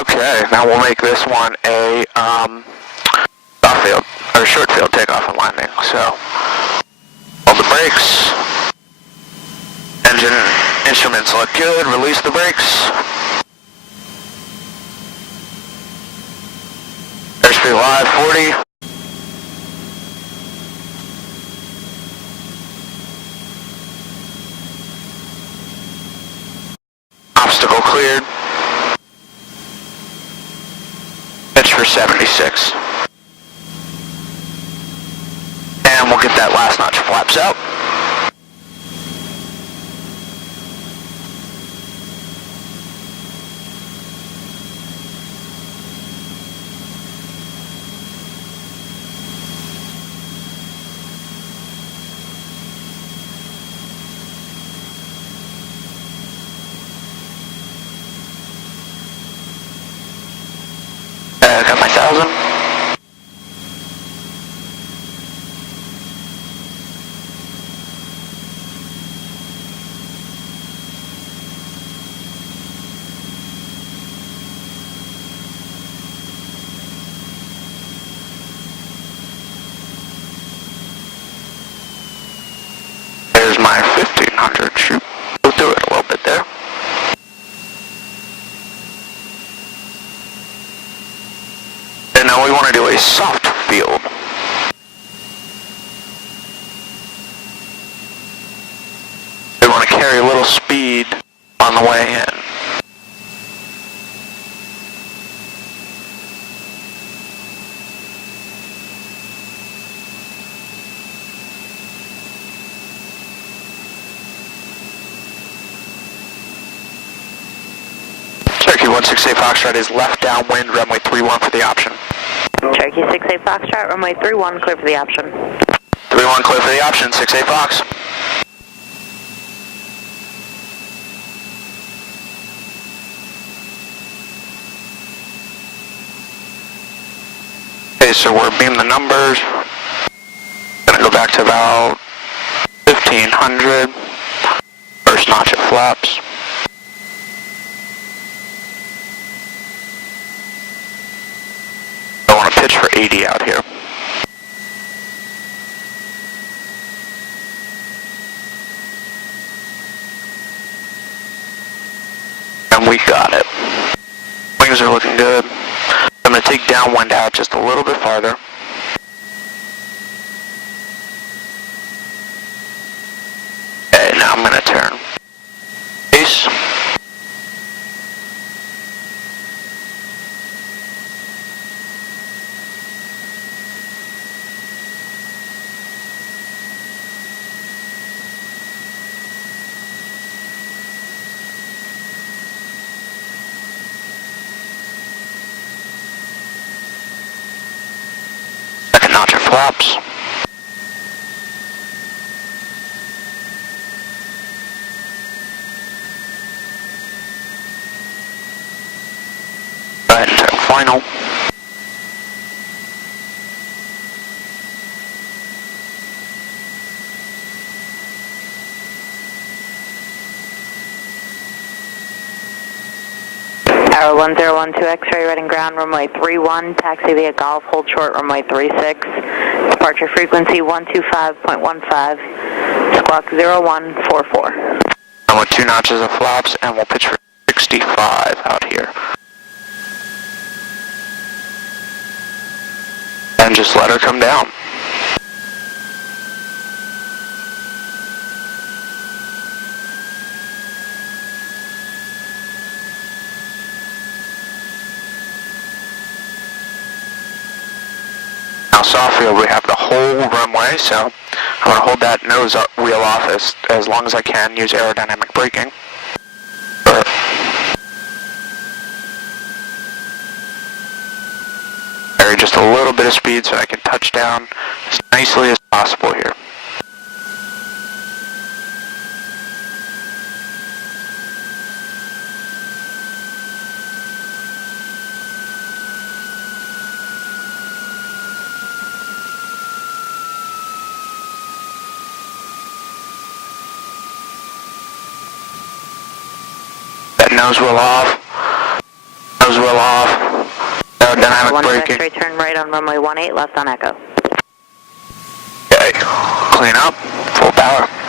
Okay, now we'll make this one a soft field, or short field takeoff and landing. So, hold the brakes. Engine instruments look good. Release the brakes. Airspeed live 40. Obstacle cleared. Pitch for 76. And we'll get that last notch of flaps out. Got my 1,000. There's my 1,500. Shoot, go through it a little bit there. And now we want to do a soft field. We want to carry a little speed on the way in. Cherokee 168 Foxtrot is left downwind, runway 31 for the option. Cherokee 68 Foxtrot, runway 31, clear for the option. 31 clear for the option, 68 Fox. Okay, so we're beaming the numbers. Gonna go back to about 1,500. First notch of flaps. I want to pitch for 80 out here. And we got it. Wings are looking good. I'm going to take downwind out just a little bit farther. Okay, now I'm going to turn. Base. Notch of flaps. Go ahead and turn final. Tower 1012 X-ray, reading ground, runway 31, taxi via Golf, hold short, runway 36, departure frequency 125.15, squawk 0144. And with 2 notches of flaps, and we'll pitch for 65 out here. And just let her come down. Now soft field, we have the whole runway, so I'm going to hold that nose wheel off as long as I can, use aerodynamic braking. Carry just a little bit of speed so I can touch down as nicely as possible here. Nose wheel off. Nose wheel throttle off, aerodynamic braking. X-ray, turn right on runway 18, left on Echo. Okay, clean up, full power.